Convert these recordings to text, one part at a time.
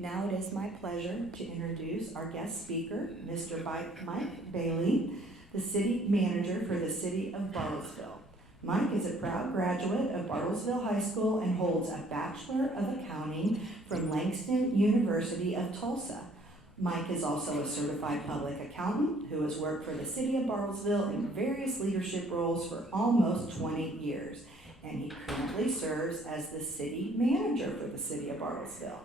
Now it is my pleasure to introduce our guest speaker, Mr. Mike Bailey, the City Manager for the City of Bartlesville. Mike is a proud graduate of Bartlesville High School and holds a Bachelor of Accounting from Langston University of Tulsa. Mike is also a certified public accountant who has worked for the City of Bartlesville in various leadership roles for almost 20 years, and he currently serves as the City Manager for the City of Bartlesville.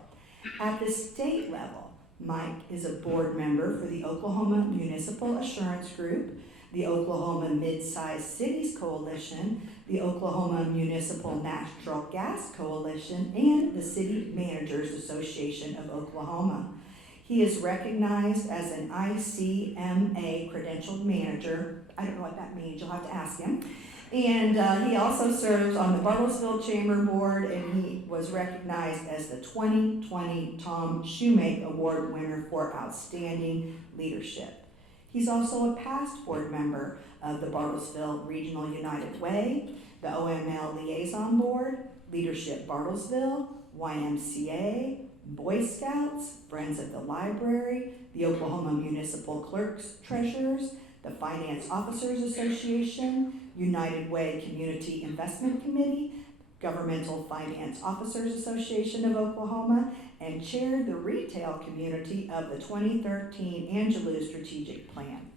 At the state level, Mike is a board member for the Oklahoma Municipal Assurance Group, the Oklahoma Mid-Sized Cities Coalition, the Oklahoma Municipal Natural Gas Coalition, and the City Managers Association of Oklahoma. He is recognized as an ICMA credentialed manager. I don't know what that means, you'll have to ask him. And he also serves on the Bartlesville Chamber Board, and he was recognized as the 2020 Tom Shoemake Award winner for outstanding leadership. He's also a past board member of the Bartlesville Regional United Way, the OML Liaison Board, Leadership Bartlesville, YMCA, Boy Scouts, Friends of the Library, the Oklahoma Municipal Clerks Treasurers, the Finance Officers Association, United Way Community Investment Committee, Governmental Finance Officers Association of Oklahoma, and chaired the retail community of the 2013 Angelou Strategic Plan.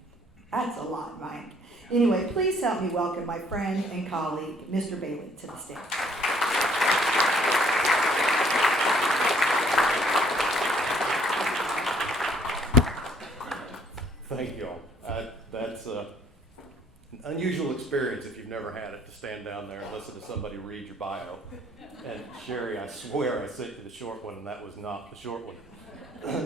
That's a lot, Mike. Anyway, please help me welcome my friend and colleague, Mr. Bailey, to the stage. Thank you all. That's an unusual experience if you've never had it, to stand down there and listen to somebody read your bio. And Sherry, I swear I sent you the short one, and that was not the short one.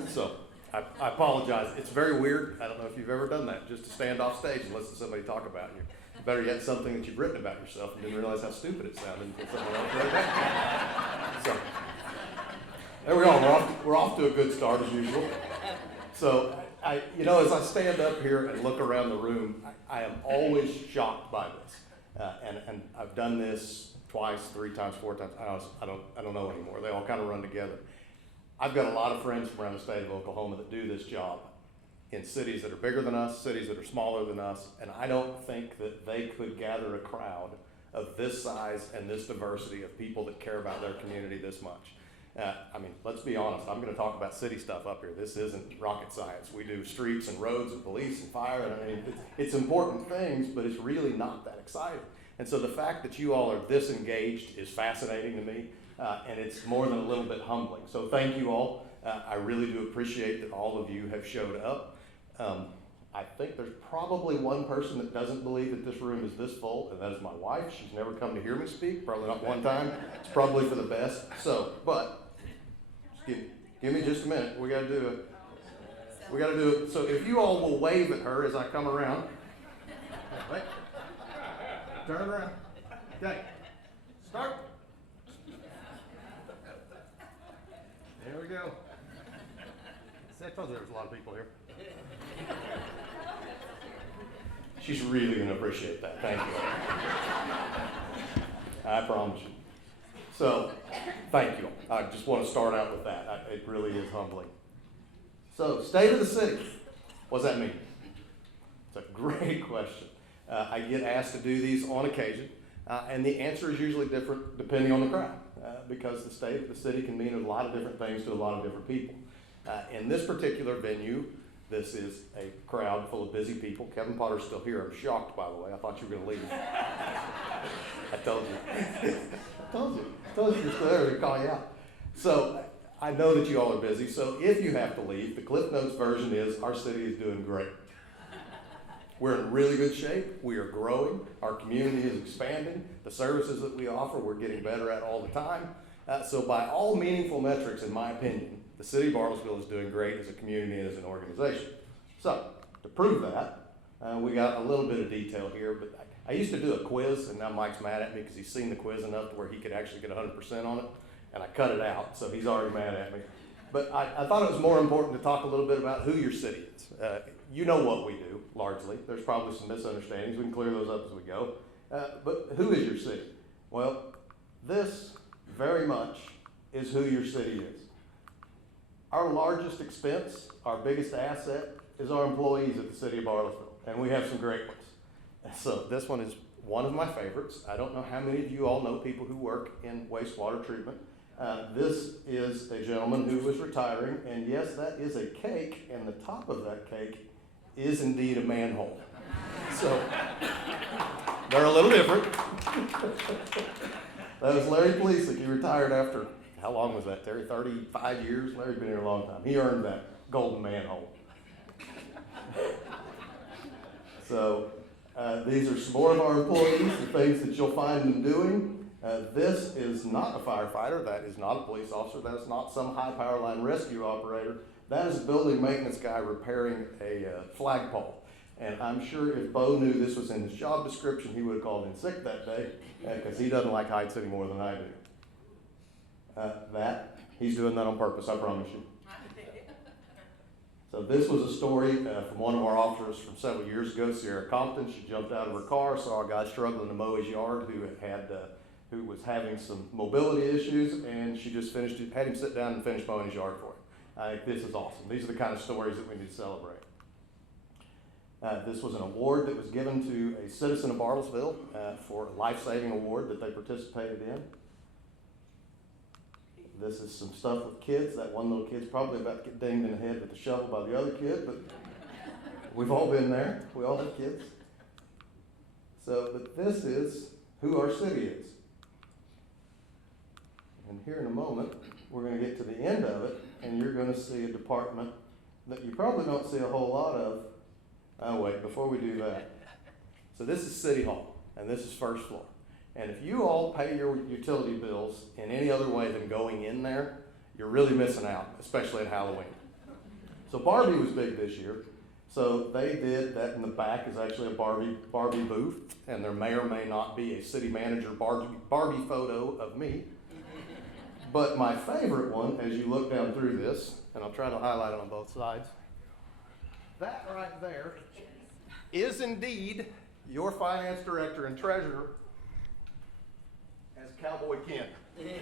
So I apologize. It's very weird. I don't know if you've ever done that, just to stand off stage and listen to somebody talk about you. Better yet, something that you've written about yourself and didn't realize how stupid it sounded until someone else wrote that. So there we are. We're off to a good start as usual. So as I stand up here and look around the room, I am always shocked by this. And I've done this twice, 3 times, 4 times. I don't know anymore. They all kind of run together. I've got a lot of friends from around the state of Oklahoma that do this job in cities that are bigger than us, cities that are smaller than us, and I don't think that they could gather a crowd of this size and this diversity of people that care about their community this much. Let's be honest, I'm going to talk about city stuff up here. This isn't rocket science. We do streets and roads and police and fire, and it's important things, but it's really not that exciting. And so the fact that you all are this engaged is fascinating to me, and it's more than a little bit humbling. So thank you all. I really do appreciate that all of you have showed up. I think there's probably one person that doesn't believe that this room is this full, and that is my wife. She's never come to hear me speak, probably not one time. It's probably for the best. So, but give me just a minute. We got to do it. So if you all will wave at her as I come around. Wait. Turn around. Okay. Start. There we go. I told you there was a lot of people here. She's really going to appreciate that. Thank you. I promise you. So, thank you. I just want to start out with that. It really is humbling. So, state of the city. What does that mean? It's a great question. I get asked to do these on occasion, and the answer is usually different depending on the crowd, because the state of the city can mean a lot of different things to a lot of different people. In this particular venue, this is a crowd full of busy people. Kevin Potter's still here. I'm shocked, by the way. I thought you were going to leave. I told you. I told you you're still there to call you out. So I know that you all are busy. So if you have to leave, the Cliff Notes version is our city is doing great. We're in really good shape. We are growing. Our community is expanding. The services that we offer, we're getting better at all the time. So by all meaningful metrics, in my opinion, the city of Bartlesville is doing great as a community and as an organization. So to prove that, we got a little bit of detail here, but I used to do a quiz, and now Mike's mad at me because he's seen the quiz enough to where he could actually get 100% on it, and I cut it out, so he's already mad at me. But I thought it was more important to talk a little bit about who your city is. You know what we do, largely. There's probably some misunderstandings. We can clear those up as we go. But who is your city? Well, this very much is who your city is. Our largest expense, our biggest asset, is our employees at the city of Bartlesville, and we have some great ones. So this one is one of my favorites. I don't know how many of you all know people who work in wastewater treatment. This is a gentleman who was retiring, and yes, that is a cake, and the top of that cake is indeed a manhole. So they're a little different. That was Larry Pleasick. He retired after, how long was that, Terry? 35 years? Larry's been here a long time. He earned that golden manhole. So these are some more of our employees, the things that you'll find them doing. This is not a firefighter, that is not a police officer, that is not some high power line rescue operator. That is a building maintenance guy repairing a flagpole. And I'm sure if Bo knew this was in his job description, he would have called in sick that day, because he doesn't like heights any more than I do. He's doing that on purpose, I promise you. So this was a story from one of our officers from several years ago, Sierra Compton. She jumped out of her car, saw a guy struggling to mow his yard who was having some mobility issues, and she just had him sit down and finish mowing his yard for him. I think this is awesome. These are the kind of stories that we need to celebrate. This was an award that was given to a citizen of Bartlesville for a life-saving award that they participated in. This is some stuff with kids. That one little kid's probably about to get dinged in the head with a shovel by the other kid, but we've all been there. We all have kids. But this is who our city is. And here in a moment, we're going to get to the end of it, and you're going to see a department that you probably don't see a whole lot of. Oh, wait, before we do that. So this is City Hall, and this is first floor. And if you all pay your utility bills in any other way than going in there, you're really missing out, especially at Halloween. So Barbie was big this year. So they did that. In the back is actually a Barbie booth, and there may or may not be a city manager Barbie photo of me. But my favorite one, as you look down through this, and I'll try to highlight it on both sides, that right there is indeed your finance director and treasurer as Cowboy Ken. It's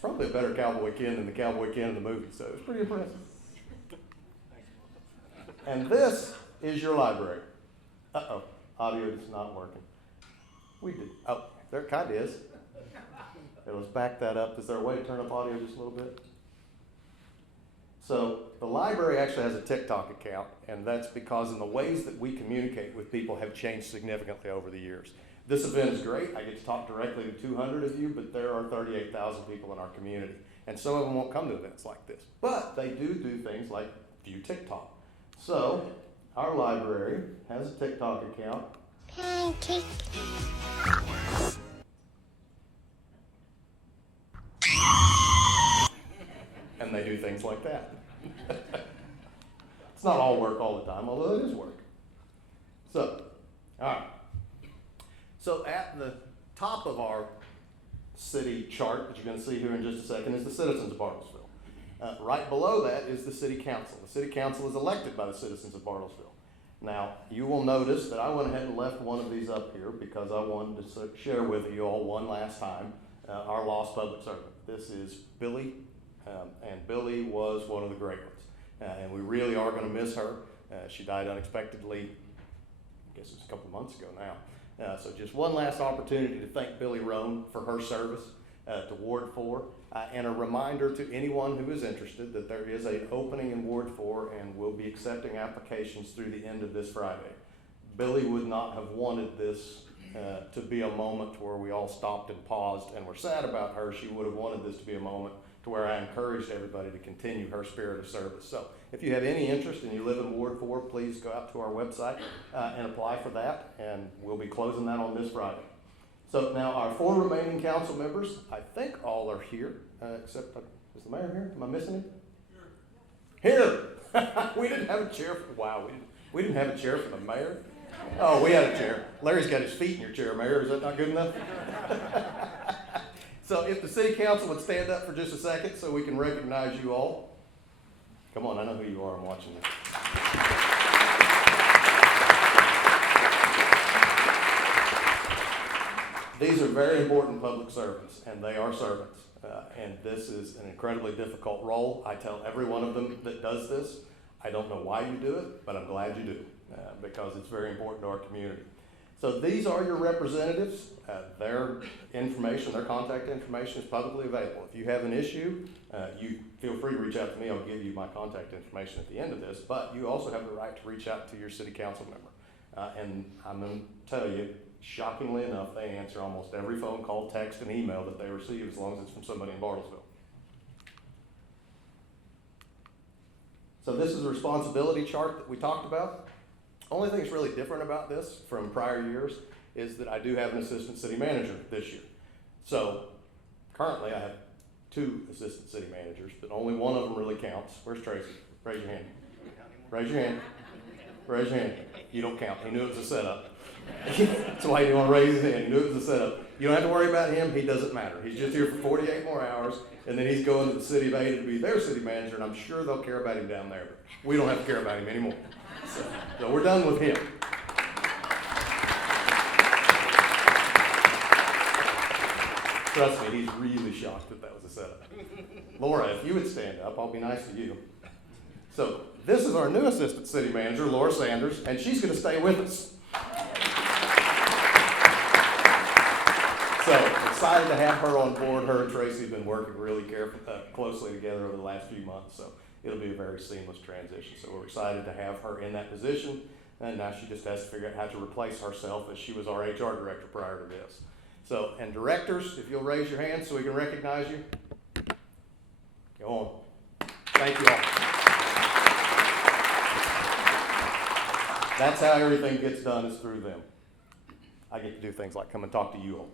probably a better Cowboy Ken than the Cowboy Ken in the movie, so it's pretty impressive. And this is your library. Uh-oh, audio is not working. There it kind of is. Let's back that up. Is there a way to turn up audio just a little bit? So the library actually has a TikTok account, and that's because in the ways that we communicate with people have changed significantly over the years. This event is great. I get to talk directly to 200 of you, but there are 38,000 people in our community, and some of them won't come to events like this. But they do things like view TikTok. So our library has a TikTok account. Pancake. And they do things like that. It's not all work all the time, although it is work. So, all right. So at the top of our city chart that you're going to see here in just a second is the citizens of Bartlesville. Right below that is the city council. The city council is elected by the citizens of Bartlesville. Now, you will notice that I went ahead and left one of these up here because I wanted to share with you all one last time our lost public servant. This is Billy. And Billy was one of the great ones. And we really are going to miss her. She died unexpectedly, I guess it's a couple of months ago now. So just one last opportunity to thank Billy Roan for her service to Ward 4. And a reminder to anyone who is interested that there is an opening in Ward 4 and we'll be accepting applications through the end of this Friday. Billy would not have wanted this to be a moment where we all stopped and paused and were sad about her. She would have wanted this to be a moment to where I encouraged everybody to continue her spirit of service. So if you have any interest and you live in Ward 4, please go out to our website and apply for that, and we'll be closing that on this Friday. So now our 4 remaining council members, I think all are here, except, is the mayor here? Am I missing him? Here! We didn't have a chair we didn't have a chair for the mayor. Oh, we had a chair. Larry's got his feet in your chair, Mayor. Is that not good enough? So if the city council would stand up for just a second so we can recognize you all. Come on, I know who you are. I'm watching this. These are very important public servants, and they are servants. And this is an incredibly difficult role. I tell every one of them that does this, I don't know why you do it, but I'm glad you do, because it's very important to our community. So these are your representatives. Their information, their contact information is publicly available. If you have an issue, you feel free to reach out to me. I'll give you my contact information at the end of this, but you also have the right to reach out to your city council member. And I'm going to tell you, shockingly enough, they answer almost every phone call, text, and email that they receive, as long as it's from somebody in Bartlesville. So this is a responsibility chart that we talked about. Only thing that's really different about this from prior years is that I do have an assistant city manager this year. So currently I have 2 assistant city managers, but only one of them really counts. Where's Tracy? Raise your hand. Raise your hand. Raise your hand. You don't count. He knew it was a setup. That's why he didn't want to raise his hand. He knew it was a setup. You don't have to worry about him. He doesn't matter. He's just here for 48 more hours, and then he's going to the city of Ada to be their city manager, and I'm sure they'll care about him down there, but we don't have to care about him anymore. So we're done with him. Trust me, he's really shocked that was a setup. Laura, if you would stand up, I'll be nice to you. So this is our new assistant city manager, Laura Sanders, and she's going to stay with us. So excited to have her on board. Her and Tracy have been working really closely together over the last few months, so it'll be a very seamless transition. So we're excited to have her in that position, and now she just has to figure out how to replace herself, as she was our HR director prior to this. So, and directors, if you'll raise your hands so we can recognize you. Go on. Thank you all. That's how everything gets done, is through them. I get to do things like come and talk to you all.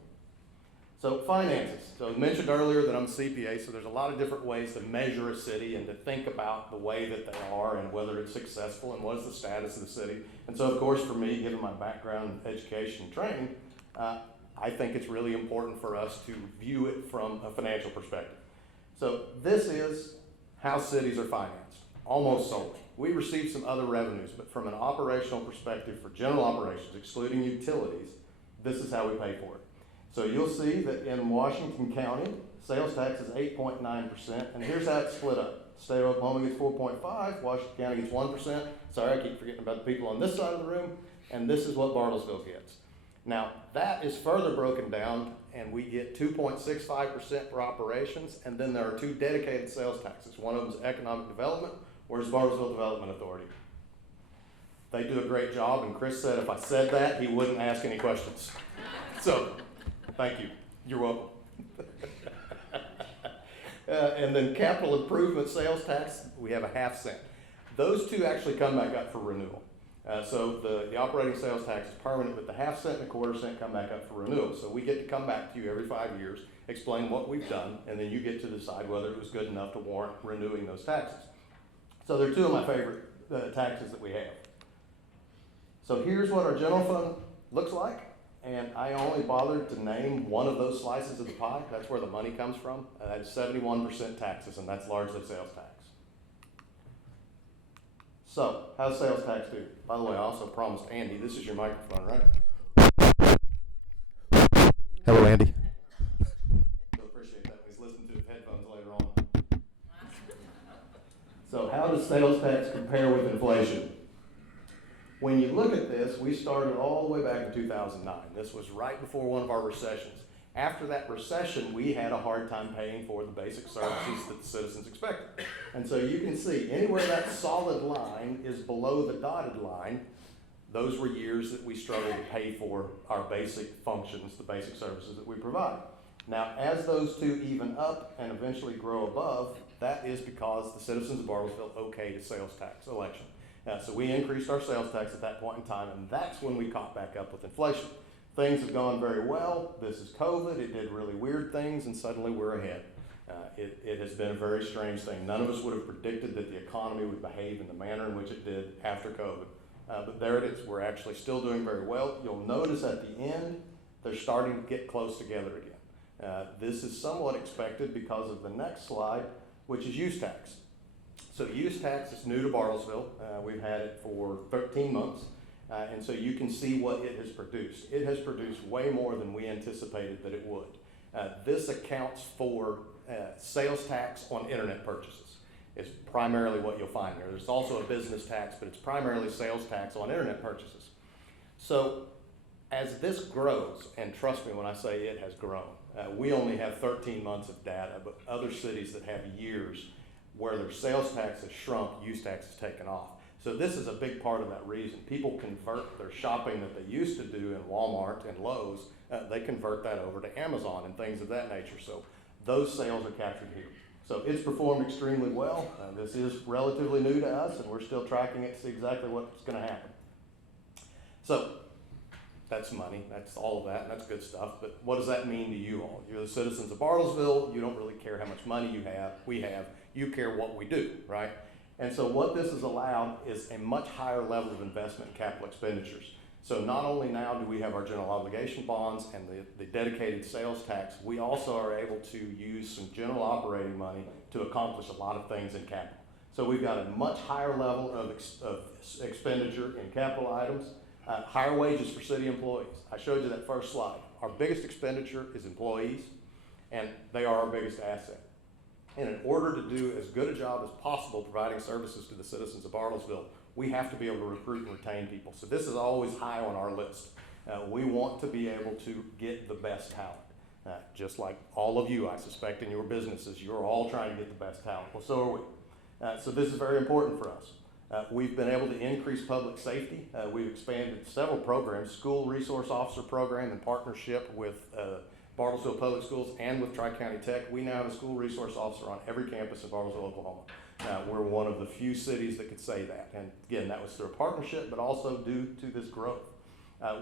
So finances. So I mentioned earlier that I'm a CPA, so there's a lot of different ways to measure a city and to think about the way that they are and whether it's successful and what is the status of the city. And so, of course, for me, given my background in education and training, I think it's really important for us to view it from a financial perspective. So this is how cities are financed, almost solely. We receive some other revenues, but from an operational perspective for general operations, excluding utilities, this is how we pay for it. So you'll see that in Washington County, sales tax is 8.9%, and here's how it's split up. State of Oklahoma gets 4.5%, Washington County gets 1%. Sorry, I keep forgetting about the people on this side of the room, and this is what Bartlesville gets. Now, that is further broken down, and we get 2.65% for operations, and then there are 2 dedicated sales taxes. One of them is economic development, where's Bartlesville Development Authority. They do a great job, and Chris said if I said that, he wouldn't ask any questions. So, thank you. You're welcome. And then capital improvement sales tax, we have a 0.5 cent. Those 2 actually come back up for renewal. So the operating sales tax is permanent, but the 0.5 cent and a 1/4 cent come back up for renewal. So we get to come back to you every 5 years, explain what we've done, and then you get to decide whether it was good enough to warrant renewing those taxes. So they're 2 of my favorite taxes that we have. So here's what our general fund looks like, and I only bothered to name one of those slices of the pie. That's where the money comes from. That is 71% taxes, and that's largely sales tax. So, how's sales tax do? By the way, I also promised Andy, this is your microphone, right? Hello, Andy. He'll appreciate that when he's listening to his headphones later on. So, how does sales tax compare with inflation? When you look at this, we started all the way back in 2009. This was right before one of our recessions. After that recession, we had a hard time paying for the basic services that the citizens expected. And so you can see anywhere that solid line is below the dotted line, those were years that we struggled to pay for our basic functions, the basic services that we provide. Now, as those 2 even up and eventually grow above, that is because the citizens of Bartlesville okayed a sales tax election. So we increased our sales tax at that point in time, and that's when we caught back up with inflation. Things have gone very well. This is COVID. It did really weird things, and suddenly we're ahead. It has been a very strange thing. None of us would have predicted that the economy would behave in the manner in which it did after COVID. But there it is. We're actually still doing very well. You'll notice at the end, they're starting to get close together again. This is somewhat expected because of the next slide, which is use tax. So use tax is new to Bartlesville. We've had it for 13 months. And so you can see what it has produced. It has produced way more than we anticipated that it would. This accounts for sales tax on internet purchases. Is primarily what you'll find here. There's also a business tax, but it's primarily sales tax on internet purchases. So as this grows, and trust me when I say it has grown, we only have 13 months of data, but other cities that have years where their sales tax has shrunk, use tax has taken off. So this is a big part of that reason. People convert their shopping that they used to do in Walmart and Lowe's, they convert that over to Amazon and things of that nature. So those sales are captured here. So it's performed extremely well. This is relatively new to us, and we're still tracking it to see exactly what's going to happen. So that's money, that's all of that, and that's good stuff. But what does that mean to you all? You're the citizens of Bartlesville. You don't really care how much money we have. You care what we do, right? And so what this has allowed is a much higher level of investment in capital expenditures. So not only now do we have our general obligation bonds and the dedicated sales tax, we also are able to use some general operating money to accomplish a lot of things in capital. So we've got a much higher level of expenditure in capital items, higher wages for city employees. I showed you that first slide. Our biggest expenditure is employees, and they are our biggest asset. And in order to do as good a job as possible providing services to the citizens of Bartlesville, we have to be able to recruit and retain people. So this is always high on our list. We want to be able to get the best talent. Just like all of you, I suspect, in your businesses, you're all trying to get the best talent. Well, so are we. So this is very important for us. We've been able to increase public safety. We've expanded several programs, school resource officer program in partnership with Bartlesville Public Schools and with Tri-County Tech. We now have a school resource officer on every campus in Bartlesville, Oklahoma. We're one of the few cities that could say that. And again, that was through a partnership, but also due to this growth.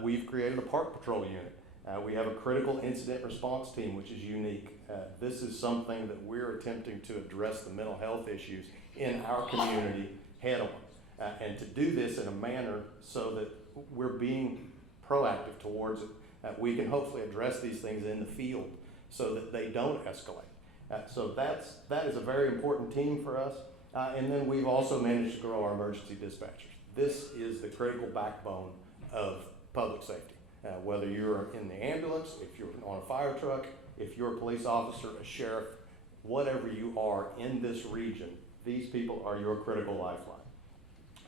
We've created a park patrol unit. We have a critical incident response team, which is unique. This is something that we're attempting to address the mental health issues in our community head on. And to do this in a manner so that we're being proactive towards it. We can hopefully address these things in the field so that they don't escalate. So that is a very important team for us. And then we've also managed to grow our emergency dispatchers. This is the critical backbone of public safety. Whether you're in the ambulance, if you're on a fire truck, if you're a police officer, a sheriff, whatever you are in this region, these people are your critical lifeline.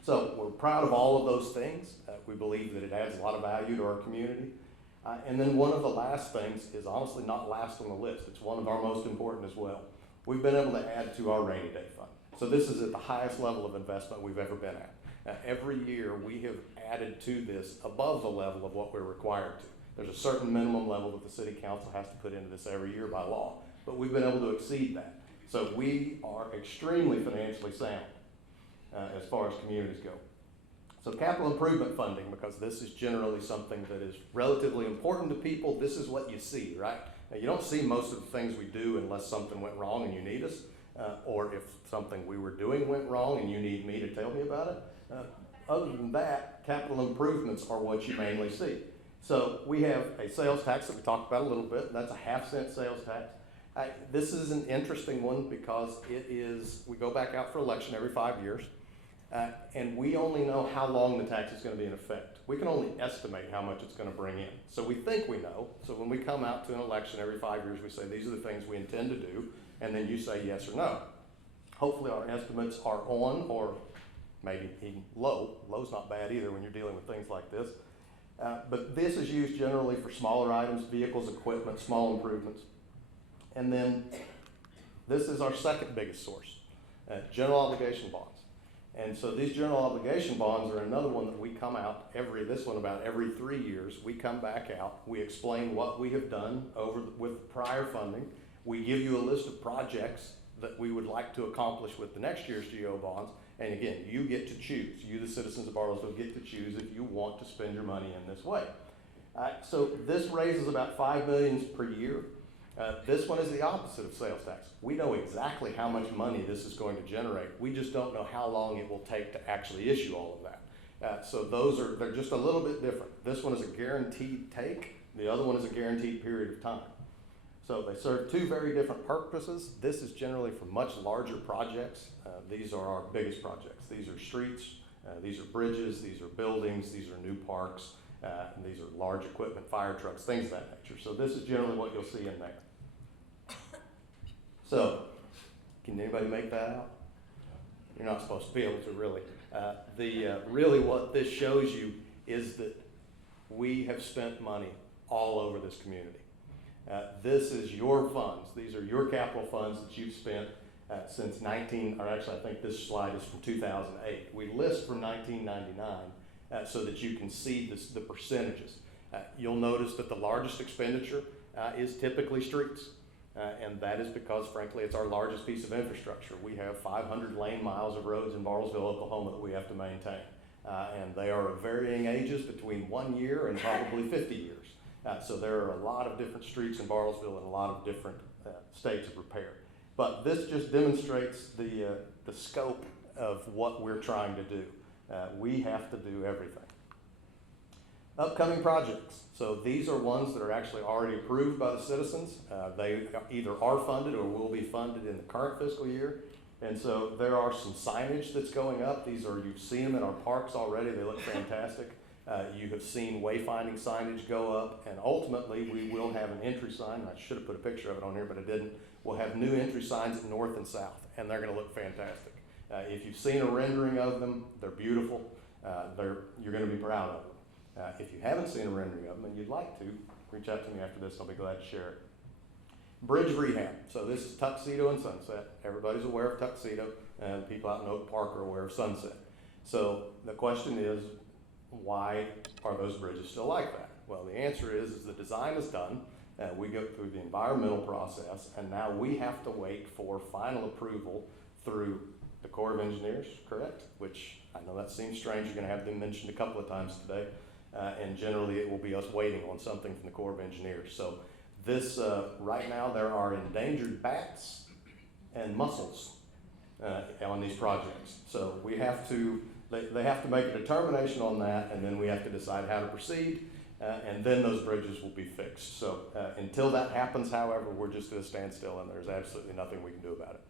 So we're proud of all of those things. We believe that it adds a lot of value to our community. And then one of the last things is honestly not last on the list. It's one of our most important as well. We've been able to add to our rainy day fund. So this is at the highest level of investment we've ever been at. Every year we have added to this above the level of what we're required to. There's a certain minimum level that the city council has to put into this every year by law, but we've been able to exceed that. So we are extremely financially sound as far as communities go. So capital improvement funding, because this is generally something that is relatively important to people. This is what you see, right? Now, you don't see most of the things we do unless something went wrong and you need us, or if something we were doing went wrong and you need me to tell me about it. Other than that, capital improvements are what you mainly see. So we have a sales tax that we talked about a little bit. That's a 1/2-cent sales tax. This is an interesting one because we go back out for election every 5 years. And we only know how long the tax is going to be in effect. We can only estimate how much it's going to bring in. So we think we know. So when we come out to an election every 5 years, we say, these are the things we intend to do, and then you say yes or no. Hopefully our estimates are on, or maybe even low. Low's not bad either when you're dealing with things like this. But this is used generally for smaller items, vehicles, equipment, small improvements. And then this is our second biggest source, general obligation bonds. And so these general obligation bonds are another one that we come out about every 3 years. We come back out, we explain what we have done with prior funding. We give you a list of projects that we would like to accomplish with the next year's GO bonds. And again, you get to choose. You, the citizens of Bartlesville, get to choose if you want to spend your money in this way. So this raises about $5 million per year. This one is the opposite of sales tax. We know exactly how much money this is going to generate. We just don't know how long it will take to actually issue all of that. So they're just a little bit different. This one is a guaranteed take. The other one is a guaranteed period of time. So they serve two very different purposes. This is generally for much larger projects. These are our biggest projects. These are streets, these are bridges, these are buildings, these are new parks, these are large equipment, fire trucks, things of that nature. So this is generally what you'll see in there. So, can anybody make that out? You're not supposed to be able to, really. Really what this shows you is that we have spent money all over this community. This is your funds. These are your capital funds that you've spent since I think this slide is from 2008. We list from 1999 so that you can see the percentages. You'll notice that the largest expenditure is typically streets. And that is because, frankly, it's our largest piece of infrastructure. We have 500 lane miles of roads in Bartlesville, Oklahoma that we have to maintain. And they are of varying ages between 1 year and probably 50 years. So there are a lot of different streets in Bartlesville and a lot of different states of repair. But this just demonstrates the scope of what we're trying to do. We have to do everything. Upcoming projects. So these are ones that are actually already approved by the citizens. They either are funded or will be funded in the current fiscal year. And so there are some signage that's going up. You've seen them in our parks already. They look fantastic. You have seen wayfinding signage go up, and ultimately we will have an entry sign. I should have put a picture of it on here, but I didn't. We'll have new entry signs at north and south, and they're going to look fantastic. If you've seen a rendering of them, they're beautiful. You're going to be proud of them. If you haven't seen a rendering of them and you'd like to, reach out to me after this. I'll be glad to share it. Bridge rehab. So this is Tuxedo and Sunset. Everybody's aware of Tuxedo, and people out in Oak Park are aware of Sunset. So the question is, why are those bridges still like that? Well, the answer is the design is done. We go through the environmental process, and now we have to wait for final approval through the Corps of Engineers, correct? Which I know that seems strange. You're going to have them mentioned a couple of times today. And generally it will be us waiting on something from the Corps of Engineers. So this, right now there are endangered bats and mussels on these projects. So we have to, they have to make a determination on that, and then we have to decide how to proceed, and then those bridges will be fixed. So until that happens, however, we're just at a standstill, and there's absolutely nothing we can do about it.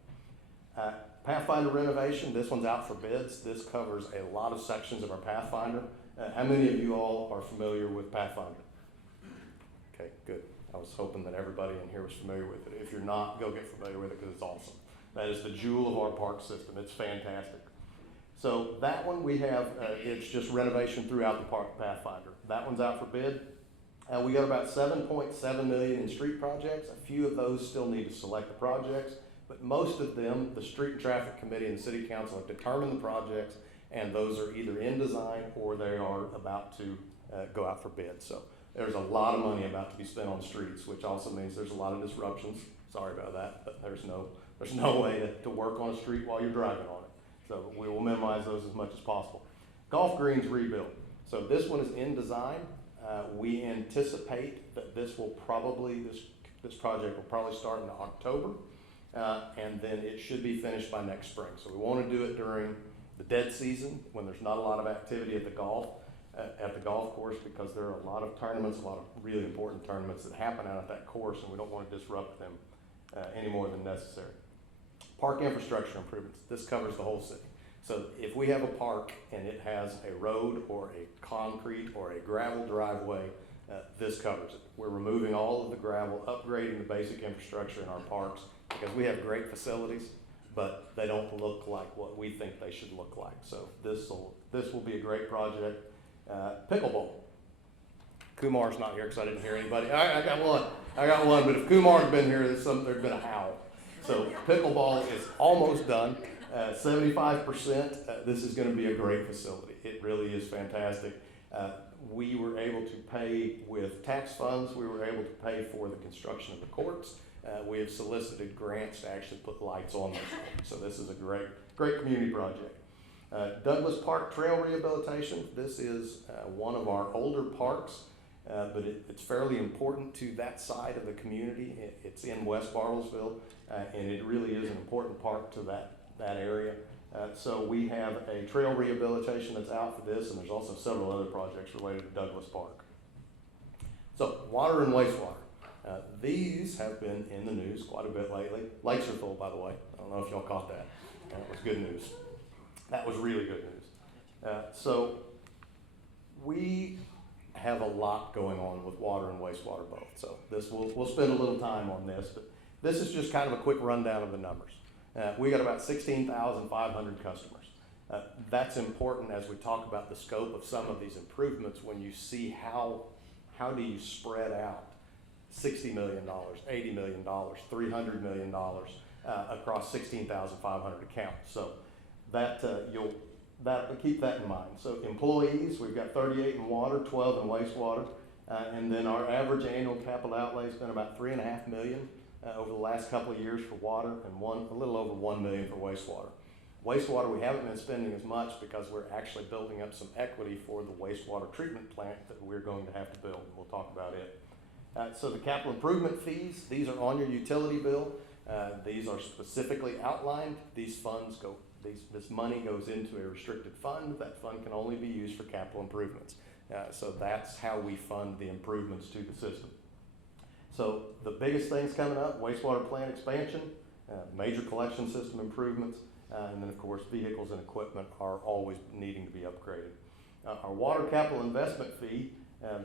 Pathfinder renovation, this one's out for bids. This covers a lot of sections of our Pathfinder. How many of you all are familiar with Pathfinder? Okay, good. I was hoping that everybody in here was familiar with it. If you're not, go get familiar with it because it's awesome. That is the jewel of our park system. It's fantastic. So that one we have, it's just renovation throughout the park Pathfinder. That one's out for bid. We got about 7.7 million in street projects. A few of those still need to select the projects, but most of them, the Street and Traffic Committee and the City Council have determined the projects, and those are either in design or they are about to go out for bid. So there's a lot of money about to be spent on streets, which also means there's a lot of disruptions. Sorry about that, but there's no way to work on a street while you're driving on it. So we will minimize those as much as possible. Golf greens rebuild. So this one is in design. We anticipate that this project will probably start in October, and then it should be finished by next spring. So we want to do it during the dead season when there's not a lot of activity at the golf course, because there are a lot of tournaments, a lot of really important tournaments that happen out at that course, and we don't want to disrupt them any more than necessary. Park infrastructure improvements. This covers the whole city. So if we have a park and it has a road or a concrete or a gravel driveway, this covers it. We're removing all of the gravel, upgrading the basic infrastructure in our parks, because we have great facilities, but they don't look like what we think they should look like. So this will be a great project. Pickleball. Kumar's not here because I didn't hear anybody. I got one, but if Kumar's been here, there's been a howl. So pickleball is almost done. 75%. This is going to be a great facility. It really is fantastic. We were able to pay with tax funds. We were able to pay for the construction of the courts. We have solicited grants to actually put lights on those courts. So this is a great community project. Douglas Park Trail Rehabilitation. This is one of our older parks, but it's fairly important to that side of the community. It's in West Bartlesville, and it really is an important park to that area. So we have a trail rehabilitation that's out for this, and there's also several other projects related to Douglas Park. So water and wastewater. These have been in the news quite a bit lately. Lakes are full, by the way. I don't know if y'all caught that. That was good news. That was really good news. So we have a lot going on with water and wastewater both. So we'll spend a little time on this, but This is just kind of a quick rundown of the numbers. We got about 16,500 customers. That's important as we talk about the scope of some of these improvements when you see how do you spread out $60 million, $80 million, $300 million across 16,500 accounts. So that keep that in mind. So employees, we've got 38 in water, 12 in wastewater, and then our average annual capital outlay has been about $3.5 million over the last couple of years for water, and a little over $1 million for wastewater. Wastewater, we haven't been spending as much because we're actually building up some equity for the wastewater treatment plant that we're going to have to build. We'll talk about it. So the capital improvement fees, these are on your utility bill. These are specifically outlined. This money goes into a restricted fund. That fund can only be used for capital improvements. So that's how we fund the improvements to the system. So the biggest things coming up, wastewater plant expansion, major collection system improvements, and then of course vehicles and equipment are always needing to be upgraded. Our water capital investment fee,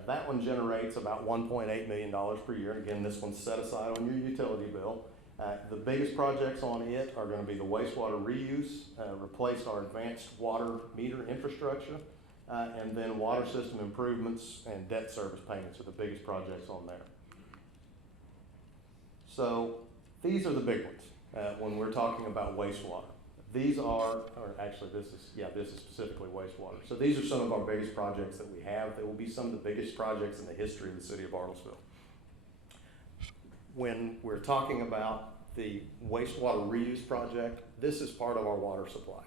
that one generates about $1.8 million per year. Again, this one's set aside on your utility bill. The biggest projects on it are going to be the wastewater reuse, replace our advanced water meter infrastructure, and then water system improvements and debt service payments are the biggest projects on there. So these are the big ones when we're talking about wastewater. These are, or actually this is specifically wastewater. So these are some of our biggest projects that we have. They will be some of the biggest projects in the history of the city of Bartlesville. When we're talking about the wastewater reuse project, this is part of our water supply.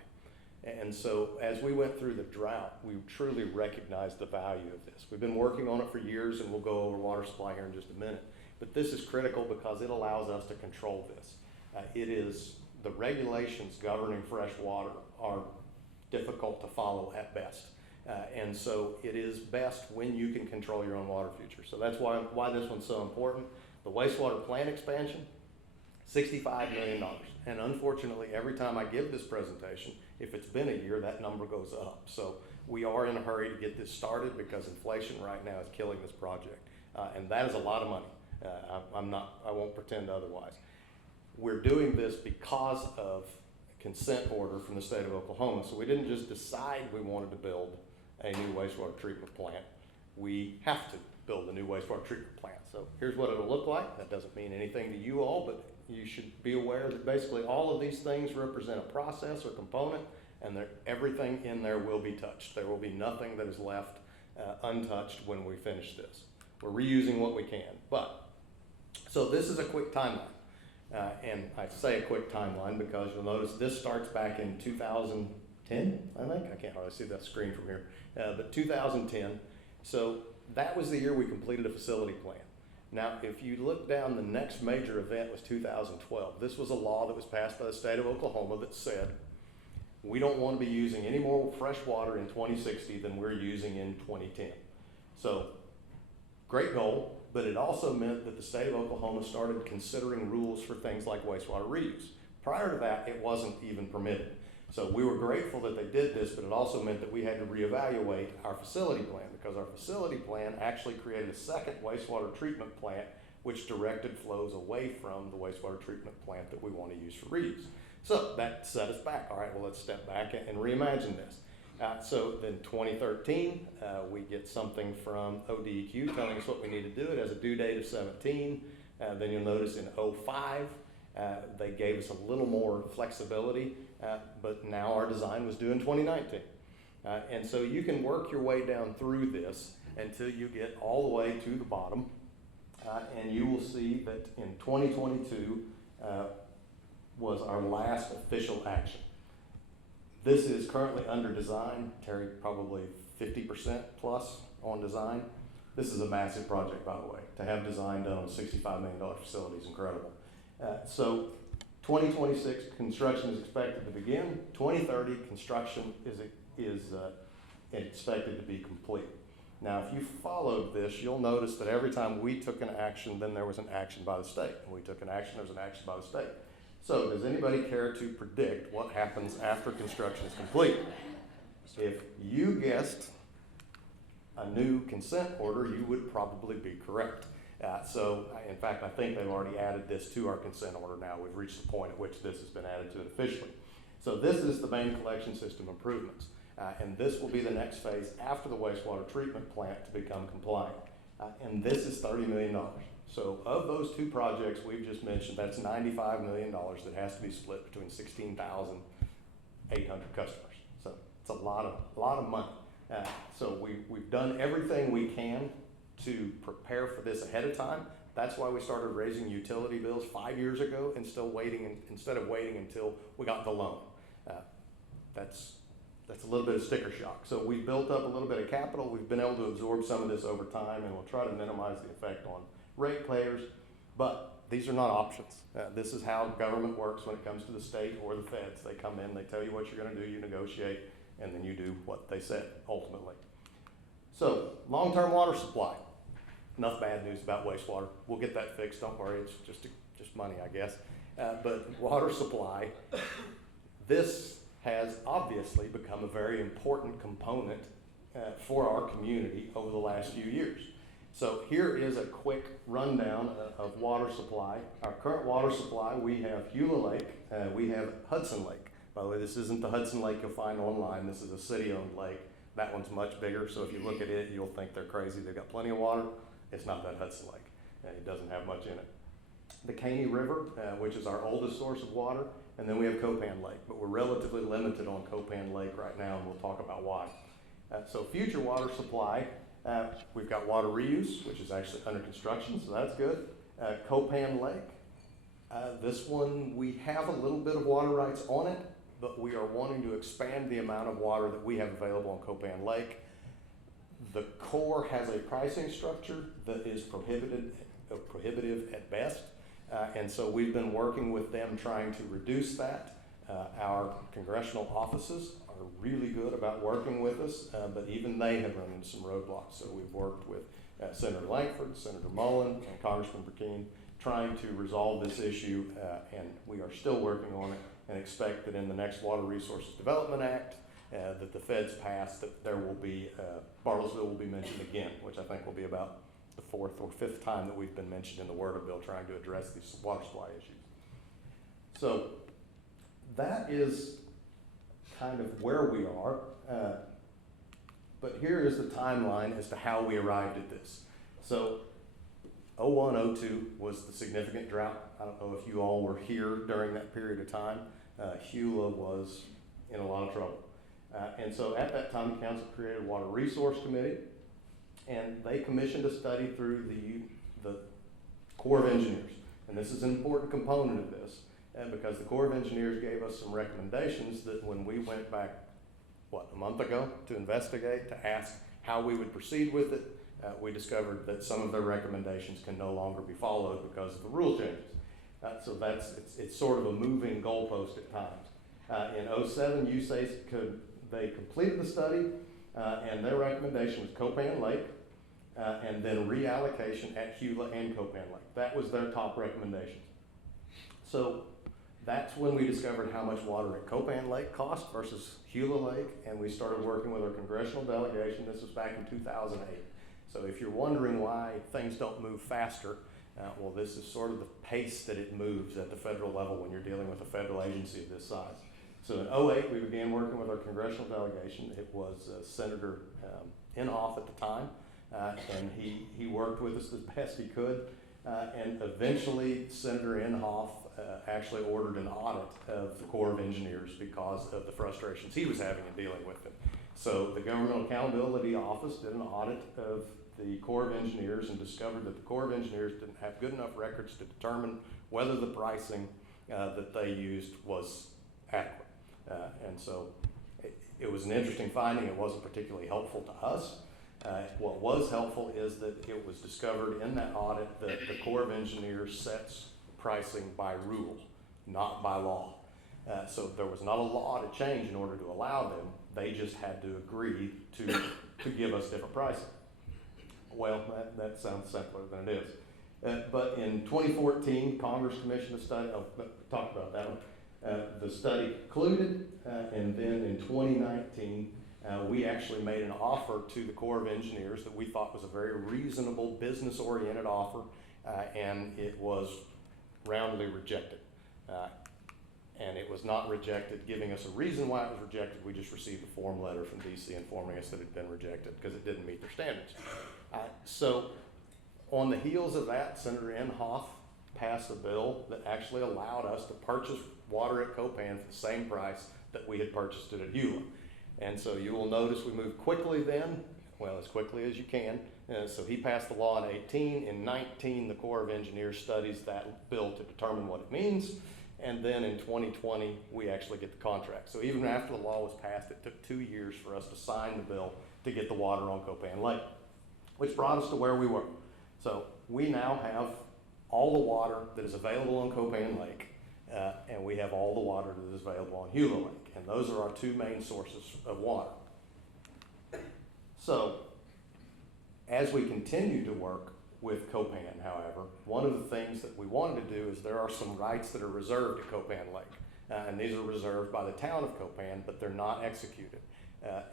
And so as we went through the drought, we truly recognized the value of this. We've been working on it for years, and we'll go over water supply here in just a minute. But this is critical because it allows us to control this. The regulations governing fresh water are difficult to follow at best. And so it is best when you can control your own water future. So that's why this one's so important. The wastewater plant expansion, $65 million. And unfortunately, every time I give this presentation, if it's been a year, that number goes up. So we are in a hurry to get this started because inflation right now is killing this project. And that is a lot of money. I won't pretend otherwise. We're doing this because of consent order from the state of Oklahoma. So we didn't just decide we wanted to build a new wastewater treatment plant. We have to build a new wastewater treatment plant. So here's what it'll look like. That doesn't mean anything to you all, but you should be aware that basically all of these things represent a process or component, and everything in there will be touched. There will be nothing that is left untouched when we finish this. We're reusing what we can. So this is a quick timeline. And I say a quick timeline because you'll notice this starts back in 2010, I think. I can't hardly see that screen from here, but 2010. So that was the year we completed a facility plan. Now, if you look down, the next major event was 2012. This was a law that was passed by the state of Oklahoma that said, we don't want to be using any more fresh water in 2060 than we're using in 2010. So, great goal. But it also meant that the state of Oklahoma started considering rules for things like wastewater reuse. Prior to that, it wasn't even permitted. So we were grateful that they did this, but it also meant that we had to reevaluate our facility plan because our facility plan actually created a second wastewater treatment plant which directed flows away from the wastewater treatment plant that we want to use for reuse. So that set us back. All right, well, let's step back and reimagine this. So then 2013, we get something from ODEQ telling us what we need to do. It has a due date of 17. Then you'll notice in 05, they gave us a little more flexibility, but now our design was due in 2019. And so you can work your way down through this until you get all the way to the bottom, and you will see that in 2022 was our last official action. This is currently under design. Terry, probably 50% plus on design. This is a massive project, by the way. To have design done on a $65 million facility is incredible. So 2026, construction is expected to begin. 2030, construction is expected to be complete. Now, if you followed this, you'll notice that every time we took an action, then there was an action by the state. And we took an action, there was an action by the state. So does anybody care to predict what happens after construction is complete? If you guessed a new consent order, you would probably be correct. In fact, I think they've already added this to our consent order now. We've reached the point at which this has been added to it officially. So this is the main collection system improvements. And this will be the next phase after the wastewater treatment plant to become compliant. And this is $30 million. So of those two projects we've just mentioned, that's $95 million that has to be split between 16,800 customers. So it's a lot of money. So we've done everything we can to prepare for this ahead of time. That's why we started raising utility bills 5 years ago instead of waiting until we got the loan. That's a little bit of sticker shock. So we built up a little bit of capital. We've been able to absorb some of this over time, and we'll try to minimize the effect on ratepayers. But these are not options. This is how government works when it comes to the state or the feds. They come in, they tell you what you're going to do, you negotiate, and then you do what they said ultimately. So long-term water supply. Enough bad news about wastewater. We'll get that fixed. Don't worry. It's just money, I guess. But water supply. This has obviously become a very important component for our community over the last few years. So here is a quick rundown of water supply. Our current water supply, we have Beulah Lake, we have Hudson Lake. By the way, this isn't the Hudson Lake you'll find online. This is a city-owned lake. That one's much bigger, so if you look at it, you'll think they're crazy. They've got plenty of water. It's not that Hudson Lake. It doesn't have much in it. The Caney River, which is our oldest source of water, and then we have Copan Lake, but we're relatively limited on Copan Lake right now, and we'll talk about why. So future water supply, we've got water reuse, which is actually under construction, so that's good. Copan Lake, this one, we have a little bit of water rights on it, but we are wanting to expand the amount of water that we have available on Copan Lake. The Corps has a pricing structure that is prohibitive at best, and so we've been working with them trying to reduce that. Our congressional offices are really good about working with us, but even they have run into some roadblocks. So we've worked with Senator Langford, Senator Mullen, and Congressman Burkeen trying to resolve this issue, and we are still working on it and expect that in the next Water Resources Development Act that the feds pass, that there will be, Bartlesville will be mentioned again, which I think will be about the fourth or fifth time that we've been mentioned in the Word bill trying to address these water supply issues. So that is kind of where we are, but here is the timeline as to how we arrived at this. So 01, 02 was the significant drought. I don't know if you all were here during that period of time. Beulah was in a lot of trouble. And so at that time, the council created a Water Resource Committee, and they commissioned a study through the Corps of Engineers. And this is an important component of this, because the Corps of Engineers gave us some recommendations that when we went back, a month ago to investigate, to ask how we would proceed with it, we discovered that some of their recommendations can no longer be followed because of the rule changes. So it's sort of a moving goalpost at times. In 07, they completed the study, and their recommendation was Copan Lake, and then reallocation at Beulah and Copan Lake. That was their top recommendations. So that's when we discovered how much water at Copan Lake cost versus Beulah Lake, and we started working with our congressional delegation. This was back in 2008. So if you're wondering why things don't move faster, well, this is sort of the pace that it moves at the federal level when you're dealing with a federal agency of this size. So in 08, we began working with our congressional delegation. It was Senator Inhofe at the time, and he worked with us as best he could. And eventually, Senator Inhofe actually ordered an audit of the Corps of Engineers because of the frustrations he was having in dealing with them. So the Governmental Accountability Office did an audit of the Corps of Engineers and discovered that the Corps of Engineers didn't have good enough records to determine whether the pricing that they used was adequate. And so it was an interesting finding. It wasn't particularly helpful to us. What was helpful is that it was discovered in that audit that the Corps of Engineers sets pricing by rule, not by law. So there was not a law to change in order to allow them. They just had to agree to give us different pricing. Well, that sounds simpler than it is. But in 2014, Congress commissioned a study. Talked about that one. The study concluded, and then in 2019, we actually made an offer to the Corps of Engineers that we thought was a very reasonable, business-oriented offer, and it was roundly rejected. And it was not rejected giving us a reason why it was rejected. We just received a form letter from DC informing us that it had been rejected because it didn't meet their standards. So on the heels of that, Senator Inhofe passed a bill that actually allowed us to purchase water at Copan for the same price that we had purchased it at Eula. And so you will notice we moved quickly then, well, as quickly as you can. So he passed the law in 18. In 19, the Corps of Engineers studies that bill to determine what it means. And then in 2020, we actually get the contract. So even after the law was passed, it took 2 years for us to sign the bill to get the water on Copan Lake, which brought us to where we were. So we now have all the water that is available on Copan Lake, and we have all the water that is available on Gila Lake. And those are our two main sources of water. So as we continue to work with Copan, however, one of the things that we wanted to do is there are some rights that are reserved at Copan Lake. And these are reserved by the town of Copan, but they're not executed.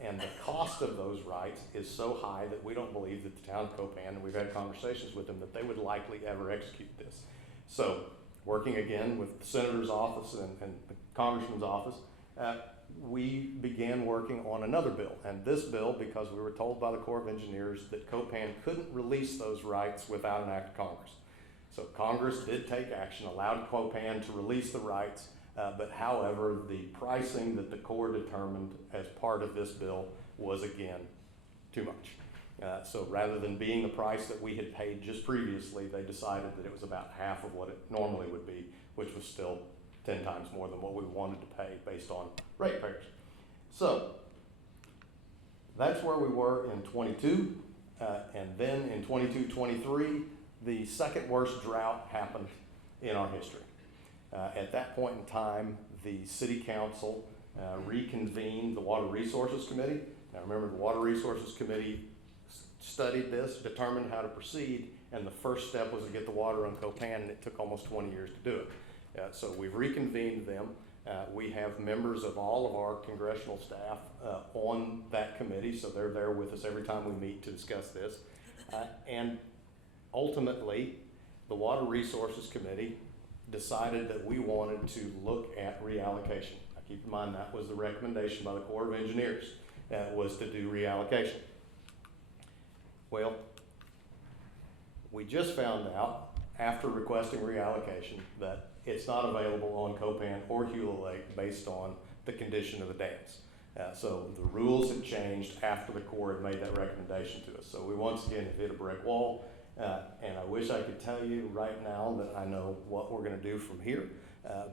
And the cost of those rights is so high that we don't believe that the town of Copan, and we've had conversations with them, that they would likely ever execute this. So working again with the senator's office and the congressman's office, we began working on another bill. And this bill, because we were told by the Corps of Engineers that Copan couldn't release those rights without an act of Congress. So Congress did take action, allowed Copan to release the rights, but however, the pricing that the Corps determined as part of this bill was again too much. So rather than being the price that we had paid just previously, they decided that it was about half of what it normally would be, which was still 10 times more than what we wanted to pay based on ratepayers. So that's where we were in 22, and then in 22-23, the second worst drought happened in our history. At that point in time, the city council reconvened the Water Resources Committee. Now remember, the Water Resources Committee studied this, determined how to proceed, and the first step was to get the water on Copan, and it took almost 20 years to do it. So we've reconvened them. We have members of all of our congressional staff on that committee, so they're there with us every time we meet to discuss this. And ultimately, the Water Resources Committee decided that we wanted to look at reallocation. Now, keep in mind that was the recommendation by the Corps of Engineers, was to do reallocation. Well, we just found out after requesting reallocation that it's not available on Copan or Gila Lake based on the condition of the dams. So the rules had changed after the Corps had made that recommendation to us. So we once again have hit a brick wall. And I wish I could tell you right now that I know what we're going to do from here,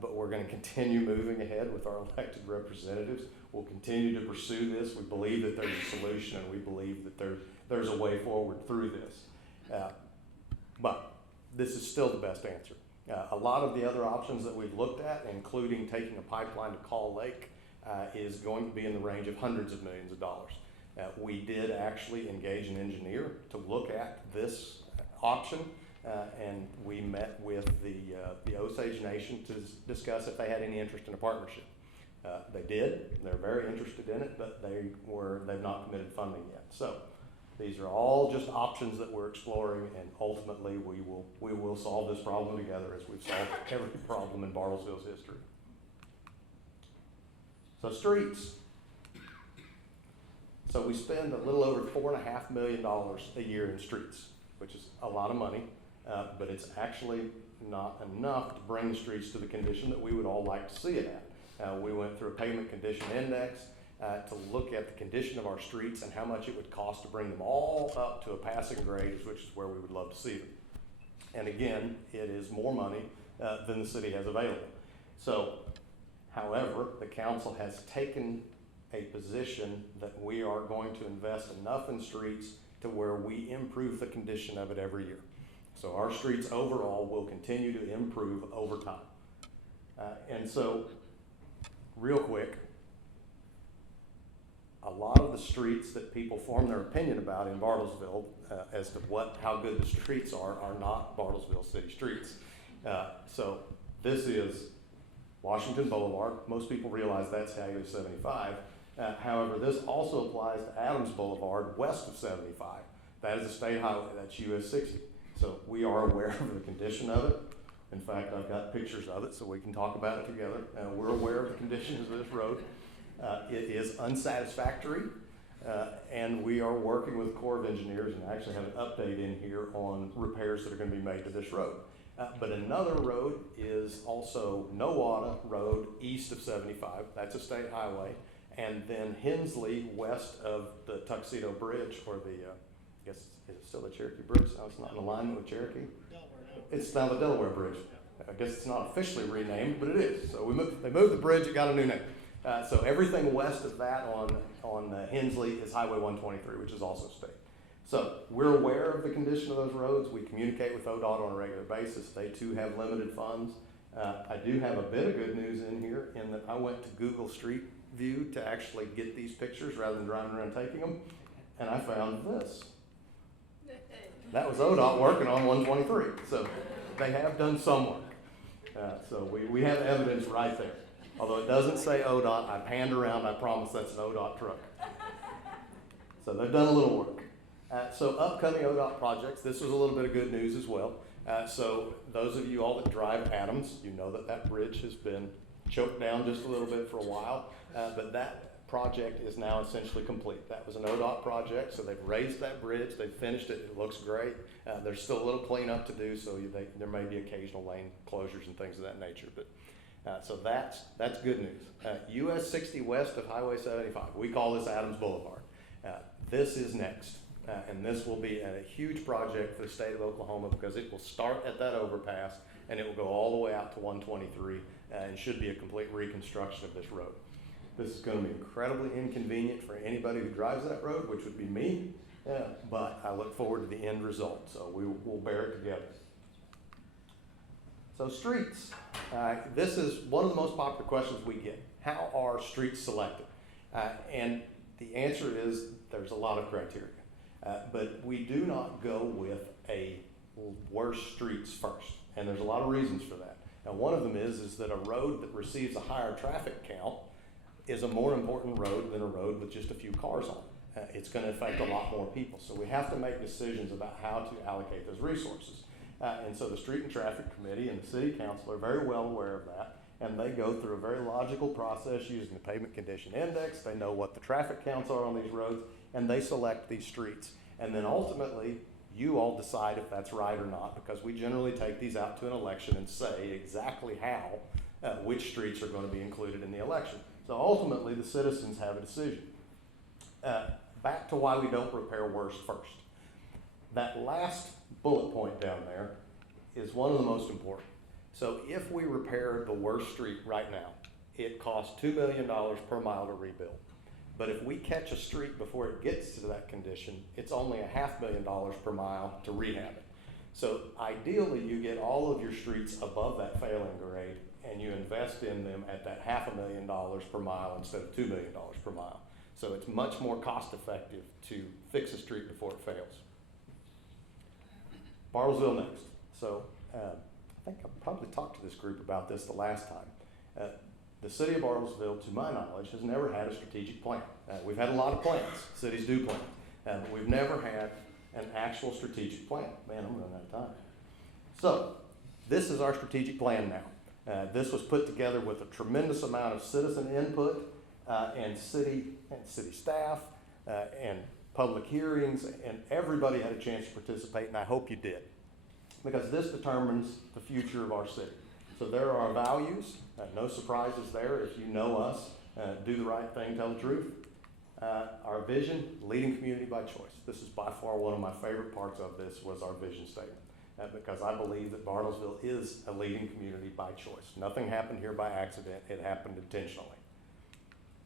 but we're going to continue moving ahead with our elected representatives. We'll continue to pursue this. We believe that there's a solution, and we believe that there's a way forward through this. But this is still the best answer. A lot of the other options that we've looked at, including taking a pipeline to Call Lake, is going to be in the range of hundreds of millions of dollars. We did actually engage an engineer to look at this option, and we met with the Osage Nation to discuss if they had any interest in a partnership. They did. They're very interested in it, but they've not committed funding yet. So these are all just options that we're exploring, and ultimately we will solve this problem together as we've solved every problem in Bartlesville's history. So streets. So we spend a little over $4.5 million a year in streets, which is a lot of money, but it's actually not enough to bring the streets to the condition that we would all like to see it at. We went through a pavement condition index to look at the condition of our streets and how much it would cost to bring them all up to a passing grade, which is where we would love to see them. And again, it is more money than the city has available. So, however, the council has taken a position that we are going to invest enough in streets to where we improve the condition of it every year. So our streets overall will continue to improve over time. And so, real quick, a lot of the streets that people form their opinion about in Bartlesville as to how good the streets are not Bartlesville city streets. So this is Washington Boulevard. Most people realize that's Highway 75. However, this also applies to Adams Boulevard west of 75. That is a state highway, that's US 60. So we are aware of the condition of it. In fact, I've got pictures of it so we can talk about it together. We're aware of the conditions of this road. It is unsatisfactory, and we are working with the Corps of Engineers and actually have an update in here on repairs that are going to be made to this road. But another road is also Nowata Road east of 75. That's a state highway. And then Hensley west of the Tuxedo Bridge, or the, I guess, is it still the Cherokee Bridge? No, it's not in alignment with Cherokee. It's now the Delaware Bridge. I guess it's not officially renamed, but it is. So they moved the bridge, it got a new name. So everything west of that on Hensley is Highway 123, which is also state. So we're aware of the condition of those roads. We communicate with ODOT on a regular basis. They too have limited funds. I do have a bit of good news in here in that I went to Google Street View to actually get these pictures rather than driving around taking them, and I found this. That was ODOT working on 123. So they have done some work. So we have evidence right there. Although it doesn't say ODOT, I panned around, I promise that's an ODOT truck. So they've done a little work. So upcoming ODOT projects, this was a little bit of good news as well. So those of you all that drive Adams, you know that that bridge has been choked down just a little bit for a while, but that project is now essentially complete. That was an ODOT project, so they've raised that bridge, they've finished it, it looks great. There's still a little cleanup to do, so there may be occasional lane closures and things of that nature, but so that's good news. US 60 west of Highway 75, we call this Adams Boulevard. This is next, and this will be a huge project for the state of Oklahoma because it will start at that overpass and it will go all the way out to 123 and should be a complete reconstruction of this road. This is going to be incredibly inconvenient for anybody who drives that road, which would be me, but I look forward to the end result, so we'll bear it together. So streets, this is one of the most popular questions we get. How are streets selected? And the answer is there's a lot of criteria, but we do not go with a worst streets first, and there's a lot of reasons for that. Now one of them is that a road that receives a higher traffic count is a more important road than a road with just a few cars on it. It's going to affect a lot more people, so we have to make decisions about how to allocate those resources. And so the Street and Traffic Committee and the City Council are very well aware of that, and they go through a very logical process using the Pavement Condition Index. They know what the traffic counts are on these roads, and they select these streets. And then ultimately, you all decide if that's right or not, because we generally take these out to an election and say exactly how, which streets are going to be included in the election. So ultimately, the citizens have a decision. Back to why we don't repair worst first. That last bullet point down there is one of the most important. So if we repair the worst street right now, it costs $2 million per mile to rebuild. But if we catch a street before it gets to that condition, it's only $500,000 per mile to rehab it. So ideally, you get all of your streets above that failing grade and you invest in them at that $500,000 per mile instead of $2 million per mile. So it's much more cost effective to fix a street before it fails. Bartlesville next. So I think I probably talked to this group about this the last time. The city of Bartlesville, to my knowledge, has never had a strategic plan. We've had a lot of plans. Cities do plans. But we've never had an actual strategic plan. Man, I'm running out of time. So this is our strategic plan now. This was put together with a tremendous amount of citizen input and city staff and public hearings, and everybody had a chance to participate, and I hope you did, because this determines the future of our city. So there are our values, no surprises there. If you know us, do the right thing, tell the truth. Our vision, leading community by choice. This is by far one of my favorite parts of this was our vision statement, because I believe that Bartlesville is a leading community by choice. Nothing happened here by accident, it happened intentionally.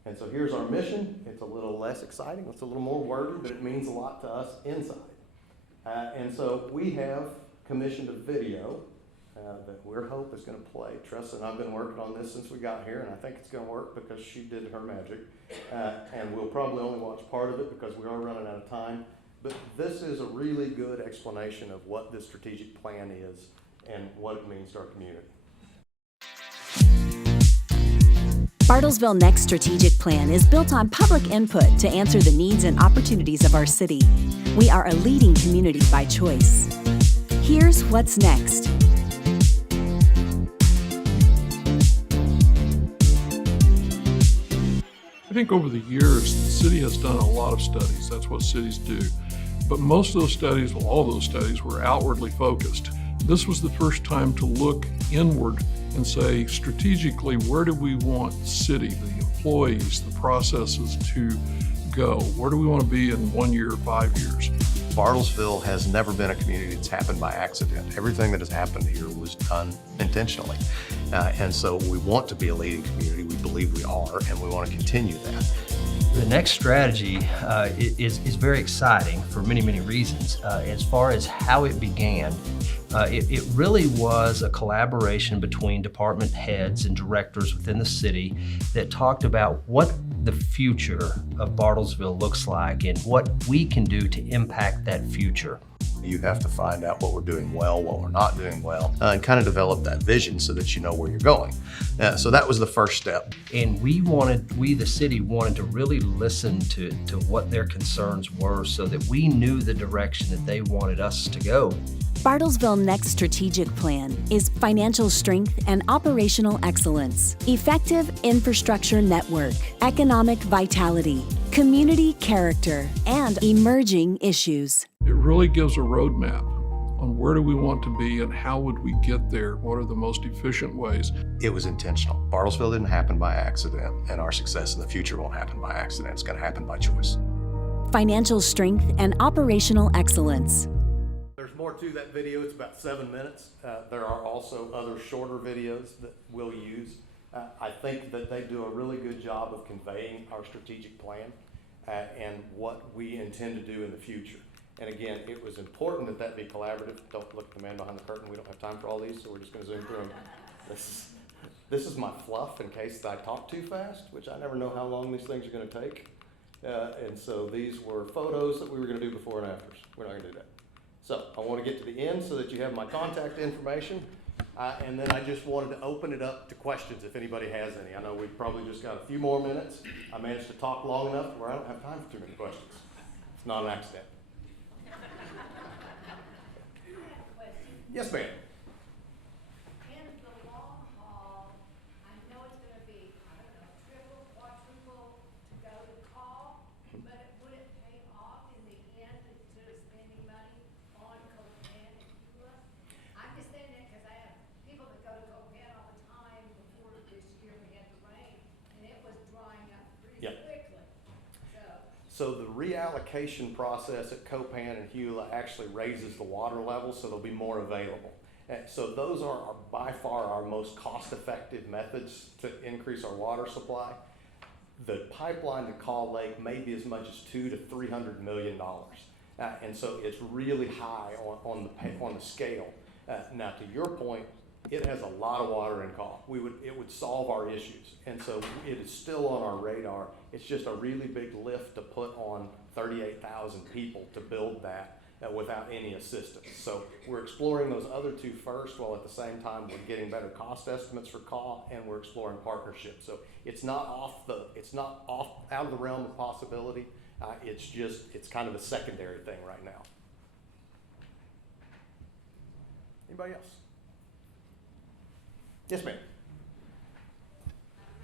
And so here's our mission. It's a little less exciting, it's a little more wordy, but it means a lot to us inside. And so we have commissioned a video that we hope is going to play. Tressa and I have been working on this since we got here, and I think it's going to work because she did her magic. And we'll probably only watch part of it because we are running out of time. But this is a really good explanation of what this strategic plan is and what it means to our community. Bartlesville Next strategic plan is built on public input to answer the needs and opportunities of our city. We are a leading community by choice. Here's what's next. I think over the years, the city has done a lot of studies. That's what cities do. But most of those studies, well, all those studies, were outwardly focused. This was the first time to look inward and say, strategically, where do we want the city, the employees, the processes to go? Where do we want to be in 1 year, 5 years? Bartlesville has never been a community that's happened by accident. Everything that has happened here was done intentionally. And so we want to be a leading community. We believe we are, and we want to continue that. The next strategy is very exciting for many, many reasons. As far as how it began, it really was a collaboration between department heads and directors within the city that talked about what the future of Bartlesville looks like and what we can do to impact that future. You have to find out what we're doing well, what we're not doing well, and kind of develop that vision so that you know where you're going. So that was the first step. And we, the city, wanted to really listen to what their concerns were so that we knew the direction that they wanted us to go. Bartlesville Next strategic plan is financial strength and operational excellence, effective infrastructure network, economic vitality, community character, and emerging issues. It really gives a roadmap on where do we want to be and how would we get there? What are the most efficient ways? It was intentional. Bartlesville didn't happen by accident, and our success in the future won't happen by accident. It's going to happen by choice. Financial strength and operational excellence. There's more to that video. It's about 7 minutes. There are also other shorter videos that we'll use. I think that they do a really good job of conveying our strategic plan and what we intend to do in the future. And again, it was important that that be collaborative. Don't look at the man behind the curtain. We don't have time for all these, so we're just going to zoom through them. This is my fluff in case I talk too fast, which I never know how long these things are going to take. And so these were photos that we were going to do before and afters. We're not going to do that. So I want to get to the end so that you have my contact information. And then I just wanted to open it up to questions if anybody has any. I know we've probably just got a few more minutes. I managed to talk long enough where I don't have time for too many questions. It's not an accident. Yes, ma'am. In the long haul, I know it's going to be, I don't know, triple, quadruple to go to call, but would it pay off in the end instead of spending money on Copan and Cuba? I'm just saying that because I have people that go to Copan all the time. Before this year we had the rain, and it was drying up pretty quickly. So the reallocation process at Copan and Hewlett actually raises the water level, so there'll be more available. And so those are by far our most cost-effective methods to increase our water supply. The pipeline to Call Lake may be as much as $200 to $300 million, and so it's really high on the scale. Now, to your point, it has a lot of water in Call. It would solve our issues, and so it is still on our radar. It's just a really big lift to put on 38,000 people to build that without any assistance. So we're exploring those other two first, while at the same time we're getting better cost estimates for Call, and we're exploring partnerships. So it's not out of the realm of possibility. It's kind of a secondary thing right now. Anybody else? Yes, ma'am.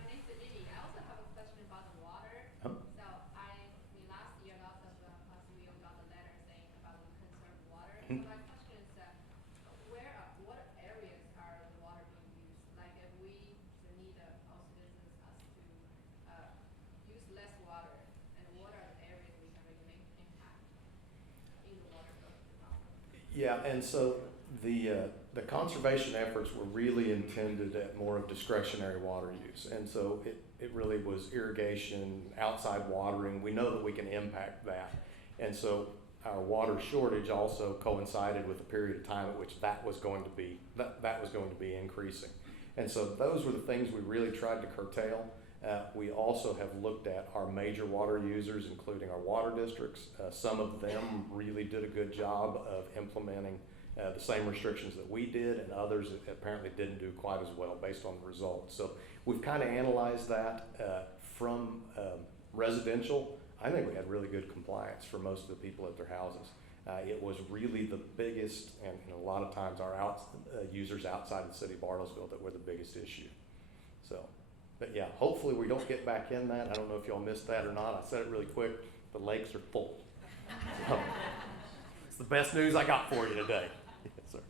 My name's Lily. I also have a question about the water. So last year, lots of us, we all got a letter saying about we conserve water. So my question is, what areas are the water being used? Like if we need also business us to use less water, and what are the areas we can really make an impact in the water department? Yeah, and so the conservation efforts were really intended at more of discretionary water use. And so it really was irrigation, outside watering. We know that we can impact that. And so our water shortage also coincided with a period of time at which that was going to be increasing. And so those were the things we really tried to curtail. We also have looked at our major water users, including our water districts. Some of them really did a good job of implementing the same restrictions that we did, and others apparently didn't do quite as well based on the results. So we've kind of analyzed that from residential. I think we had really good compliance for most of the people at their houses. It was really the biggest, and a lot of times our users outside the city of Bartlesville that were the biggest issue. So, but yeah, hopefully we don't get back in that. I don't know if y'all missed that or not. I said it really quick. The lakes are full. So, it's the best news I got for you today. Yes, sir.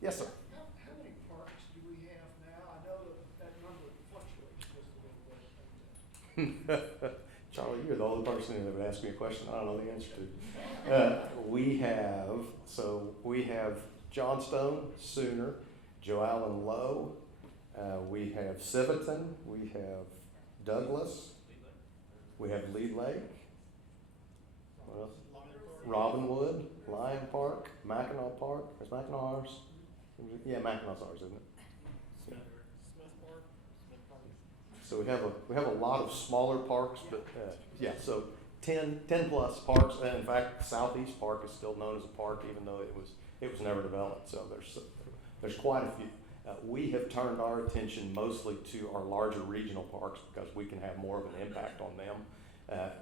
Yes, sir. How many parks do we have now? I know that number fluctuates just a little bit. Charlie, you're the only person that would ask me a question I don't know the answer to. We have Johnstone, Sooner, Joe Allen Lowe, we have Civitan, we have Douglas, we have Lee Lake, what else? Robinwood, Lion Park, Mackinac Park. Is Mackinac ours? Yeah, Mackinac's ours, isn't it? So we have a lot of smaller parks, but yeah, so 10 plus parks. And in fact, Southeast Park is still known as a park, even though it was never developed. So there's quite a few. We have turned our attention mostly to our larger regional parks because we can have more of an impact on them.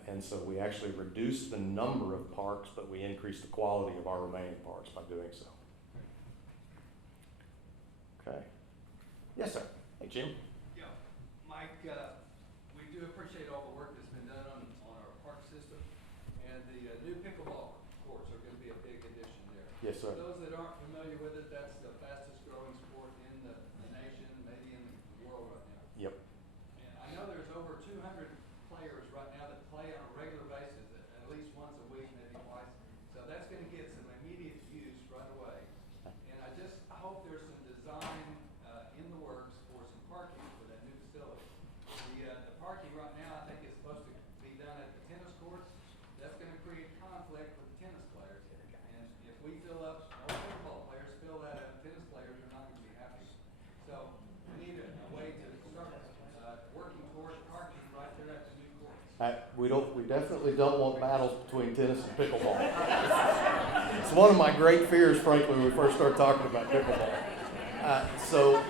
And so we actually reduced the number of parks, but we increased the quality of our remaining parks by doing so. Okay. Yes, sir. Hey, Jim. Yeah, Mike, we do appreciate all the work that's been done on our park system, and the new pickleball courts are going to be a big addition there. Yes, sir. For those that aren't familiar with it, that's the fastest growing sport in the nation, maybe in the world right now. Yep. And I know there's over 200 players right now that play on a regular basis, at least once a week, maybe twice. So that's going to get some immediate use right away. And I hope there's some design in the works for some parking for that new facility. The parking right now, I think, is supposed to be done at the tennis courts. That's going to create conflict with the tennis players. And if we fill up, all pickleball players fill that up, tennis players are not going to be happy. So we need a way to start working toward parking right there at the new courts. We definitely don't want battles between tennis and pickleball. It's one of my great fears, frankly, when we first started talking about pickleball. So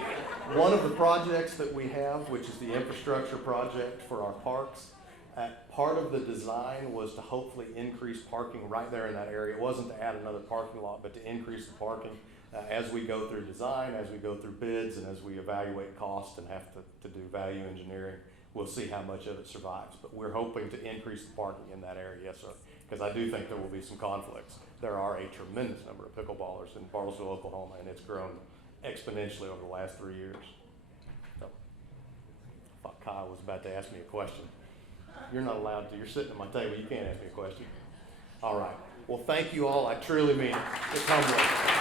one of the projects that we have, which is the infrastructure project for our parks, part of the design was to hopefully increase parking right there in that area. It wasn't to add another parking lot, but to increase the parking as we go through design, as we go through bids, and as we evaluate cost and have to do value engineering. We'll see how much of it survives. But we're hoping to increase the parking in that area, yes, sir, because I do think there will be some conflicts. There are a tremendous number of pickleballers in Bartlesville, Oklahoma, and it's grown exponentially over the last 3 years. So, I thought Kyle was about to ask me a question. You're not allowed to. You're sitting at my table. You can't ask me a question. All right. Well, thank you all. I truly mean it. It's humbling.